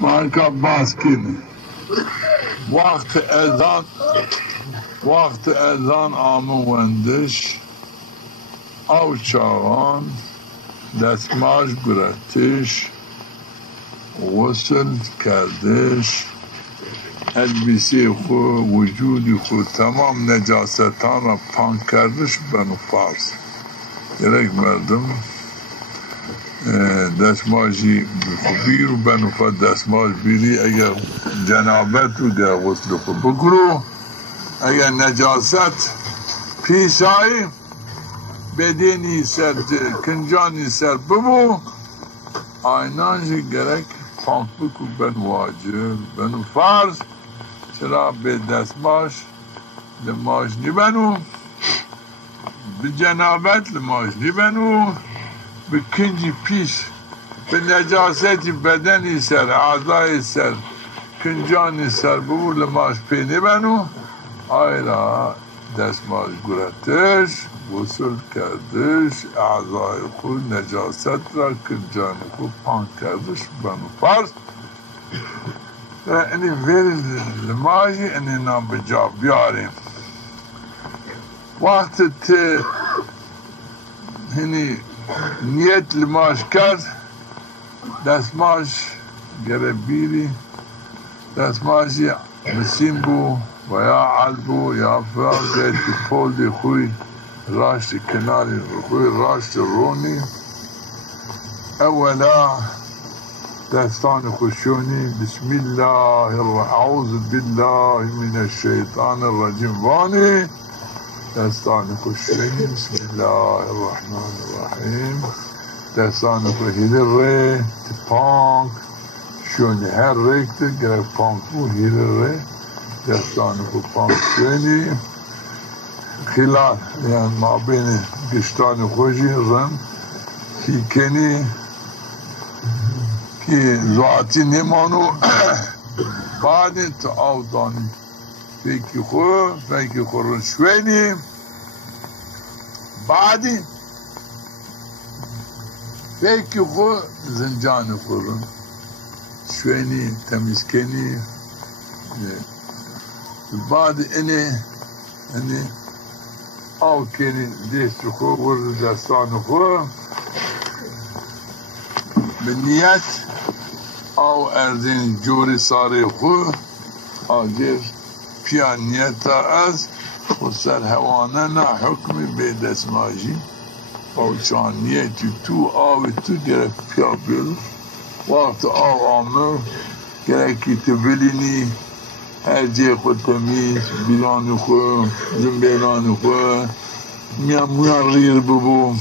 مانکا باز کنی وقت اذان آموندش او چاوان دستماش گرفتش غسل کردش البسی خود وجودی خود تمام نجاستان را پاک کردش بنو فارس یک مردم دستماشی خوبی رو بنو فارس دستماش بیری اگر جنابت رو در غسل خود بگرو اگر نجاست پیش آئی بدینی سر کنجانی سر ببو آینانشی گرک پاک بکو بن واجب بنو فرض چرا به دستماش لماش نبنو به جنابت لماش نبنو به کنجی پیش به نجاستی بدنی سر اعضای سر کنجانی سر ببو لماش پی نبنو آیلا دستماش گرتش غسل کردش اعضای خود نجاست را کنجان خود پاک کردش بنو فرض اینی ویل لماجی اینی نام به جا بیاریم وقت تی اینی نیت لماش کرد دستماش گره بیری دستماشی بسیم بو و یا علبو یا فرقه تی پول دی خوی راشت کناری خوی راشت رونی اولا دستان خشونی بسم الله اعوذ بالله من الشیطان الرجیم وانی دستان خشونی بسم الله الرحمن الرحیم دستان خشونی ری پانک شونی هر ریکت گره پانک بو هیل ری دستان پانک شونی خلال یعنی ما بین گشتان خوشی رن کی کنی که ذاتی نمانو بعد تو آودانی فکر خور رو شوینی بعدی فکر خور زنجان خور رو شوینی تمیز کنی بعد اینه آو کنی دست خور ورد دستان خور به نیت او ارزین جوری ساره خود آجر پیا نیتا از و سر هوانه نا حکمی به دستماجی او چان نیتی تو آو تو گرفت پیا بیل وقت آو آمر گرکی تو بلینی هر جه خود تمیز بیلان خود زنبیلان خود میان ریر ببو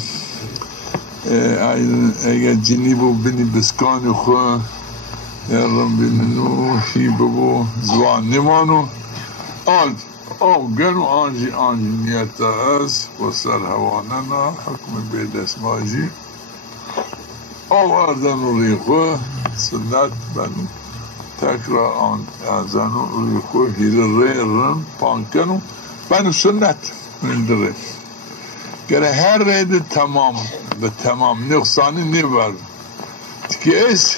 اگر جنی بو بینی بسکان خو یارم بینو هی بو زوان نمانو آل گنو آنجی نیت از و سر هواننا حکم به دستماجی او اردن و ریخو سنت بنو تکرار آن ازن و ریخو هیر ری رن پانکنو بنو سنت من دره گره هر رید تمام به تمام نقصانی نبرد که ایست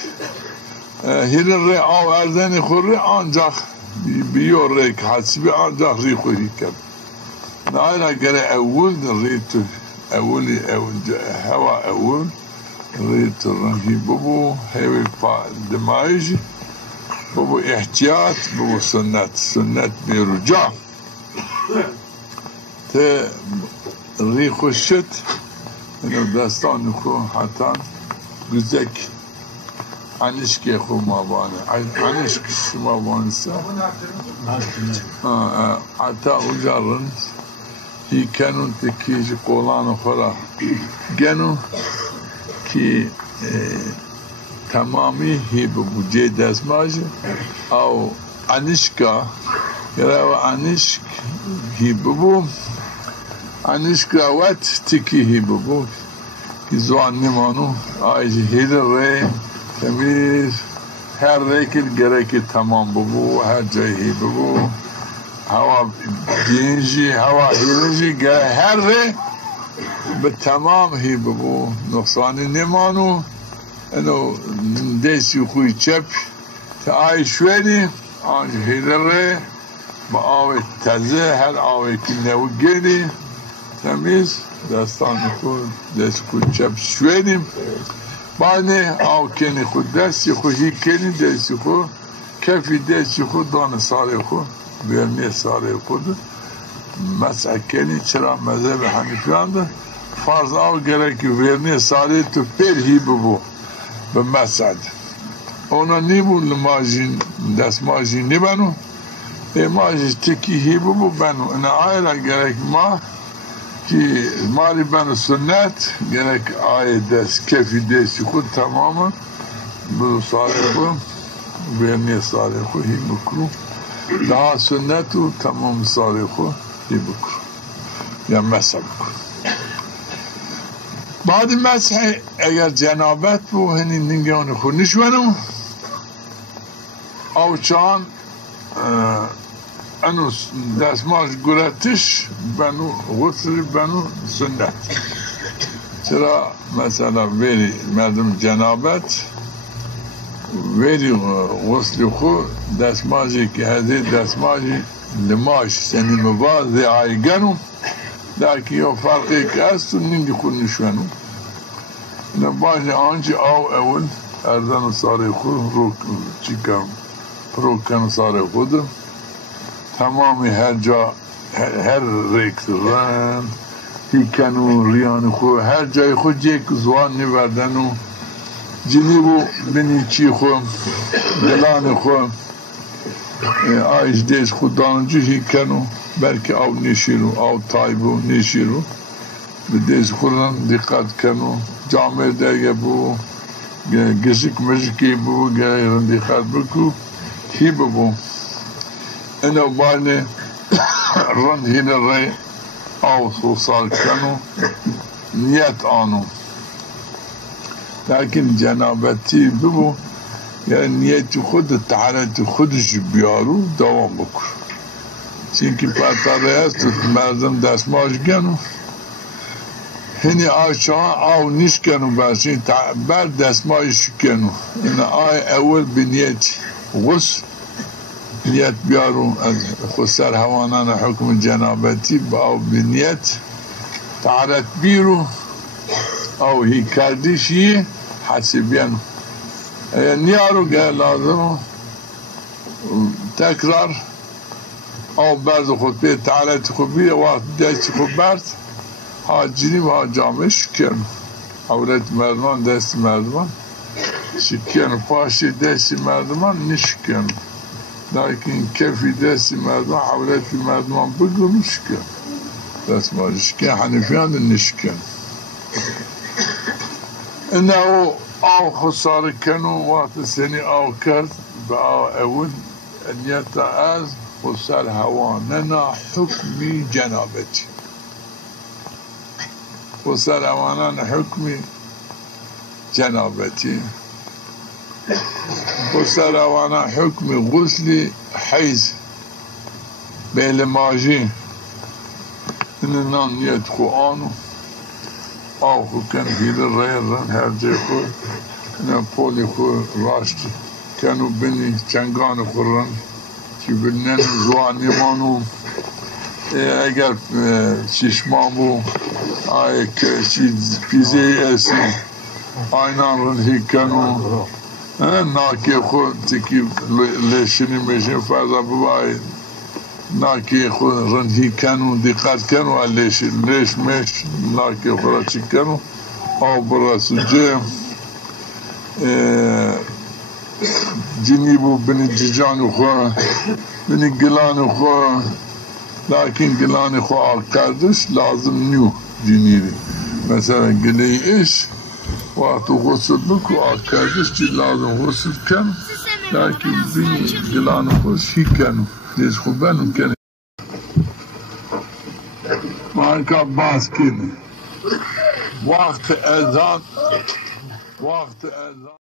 هیل ری آوردن خور ری آنجا بیو ری که حسیبی آنجا ری خوری کرد نه گره اول ری تو اولی هوا اول ری تو رنگی ببو هیوی دمایش ببو احتیاط ببو سنت بیرو جا ته ری خوشت اینو دستان خو حتی گزک انشک خو مابانه انشک شما بانسته حتی اوجا رند هی کنون تکیش قولان خورا گنو که تمامی هی ببوجه دستماج او انشکا گره انشک هی ببو انشک راوت تکی هی ببو که زوان نمانو آیج هیل ری تمیز هر ری که گره که تمام ببو هر جای هی ببو هوا گینجی هوا هیلجی گره هر ری به تمام هی ببو نقصانی نمانو انو دستی خوی چپ تا آی شوری آنج هیلره با آوی تزه هر آوی که نو گیری تمیز دستان خود دست خود چپ شویدیم بعد آو کنی خود دستی خود هی کنی دستی خود کفی دستی خود دان ساره خود برمی ساره خود مسح کنی چرا مذهب حنیفیان ده فرض آو گره که برمی ساره تو پر هی ببو به مسعد اونا نیبو لماجین دست ماجین نیبنو ماجی تکی هی ببو بنو انا آیلا گره ما که مالی بن سنت گرک آیه دست کفی دستی خود تماما برو ساره خود برنی ساره خود هی بکرو daha sünnet و تمام ساره خود هی بکرو یا مسح بکرو بعد مسح اگر جنابت بو هنی ننگان خود نشونو او چان انو دستماش گراتش بنو غسل بنو سنت چرا مثلا ویری مردم جنابت ویری غسل خو دستماجی که هزی دستماجی لماش سنی مبازی آیگنو درکی یا فرقی که است و نینگی خود نشونو نباش آنچه او اول اردن ساره خود رو چی کن پروکن ساره خودم تمامی هر جا هر ریکت رن هیکن و ریان خو هر جای خود یک زوان نوردن و جنیبو بینی چی خو دلان خو آیش دیش خود دانجو هیکن و بلکه او نشیرو او تایبو نشیرو به دیش خودن دقت کنو جامعه دیگه بو گشک مشکی بو گرن دقت بکو هی ببو انو بانه رند هین ری او سوسال کنو نیت آنو لیکن جنابتی ببو یعنی نیت خود طهارت خودش بیارو دوام بکر چینکه پرتاره هست مردم دستماش گنو هنی آشان او نیش کنو باشین بر دستماش کنو این آی اول بنیت غسل نیت بیارو از خسر هوانان حکم جنابتی با او بنیت طهارت بیرو او هی کردیشی حسبیانو نیارو گه لازم تکرار او برد خود به طهارت خود بیه وقت دست خود برد ها جنی و ها جامعه شکن عورت مردمان دست مردمان شکن پاشی دست مردمان نشکن لیکن کفی دست مردمان عورت مردمان بگو نشکن دست ما شکن حنفیان نشکن انه او خسار کنو وقت سنی او کرد با او اول انیت از خسار هواننا حکمی جنابتی خسار هوانان حکمی جنابتی خسار هوانان حکم غسل حیز بیل ماجی اننا نیت خو آنو او خو کن هیل ریرن هر جای خود اینا پولی خود راشت کنو بینی چنگان خورن که بینن زوانیمانو اگر چشمامو آی که چیز پیزه ایسی آینان رن هی کنو ناکی خود تکی لیشنی میشن فرضا ببایی ناکی خود رن هی کنو دقت کنو لیش میش ناکی خود چی کنو او براسو جه جنیبو بنی ججانو خو بنی گلانو خو لیکن گلان خو آکردش لازم نیو جنیبی مثلا گلی ایش وقتو غسل بکو آکردش چی لازم غسل کن لیکن بنی گلان خوش هی کنو دیش خو بنو کنی مانکا باز کنی وقت اذان